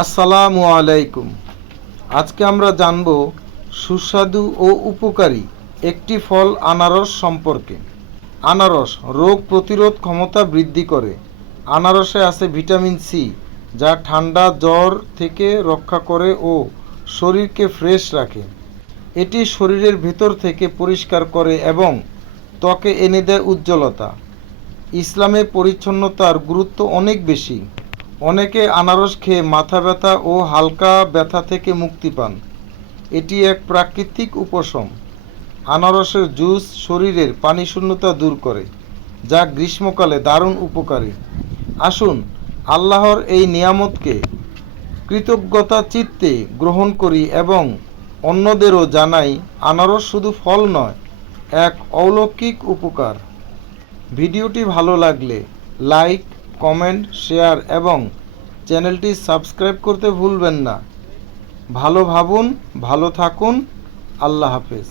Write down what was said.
আসসালামু আলাইকুম। আজকে আমরা জানব সুস্বাদু ও উপকারী একটি ফল আনারস সম্পর্কে। আনারস রোগ প্রতিরোধ ক্ষমতা বৃদ্ধি করে। আনারসে আছে ভিটামিন সি, যা ঠান্ডা জ্বর থেকে রক্ষা করে ও শরীরকে ফ্রেশ রাখে। এটি শরীরের ভেতর থেকে পরিষ্কার করে এবং ত্বকে এনে দেয় উজ্জ্বলতা। ইসলামে পরিচ্ছন্নতার গুরুত্ব অনেক বেশি। অনেকে আনারস খেয়ে মাথা ব্যথা ও হালকা ব্যথা থেকে মুক্তি পান। এটি এক প্রাকৃতিক উপশম। আনারসের জুস শরীরের পানিশূন্যতা দূর করে, যা গ্রীষ্মকালে দারুণ উপকারী। আসুন আল্লাহর এই নিয়ামতকে কৃতজ্ঞতা চিত্তে গ্রহণ করি এবং অন্যদেরও জানাই আনারস শুধু ফল নয়, এক অলৌকিক উপকার। ভিডিওটি ভালো লাগলে লাইক, কমেন্ট, শেয়ার এবং চ্যানেলটি সাবস্ক্রাইব করতে ভুলবেন না। ভালো ভাবুন, ভালো থাকুন। আল্লাহ হাফেজ।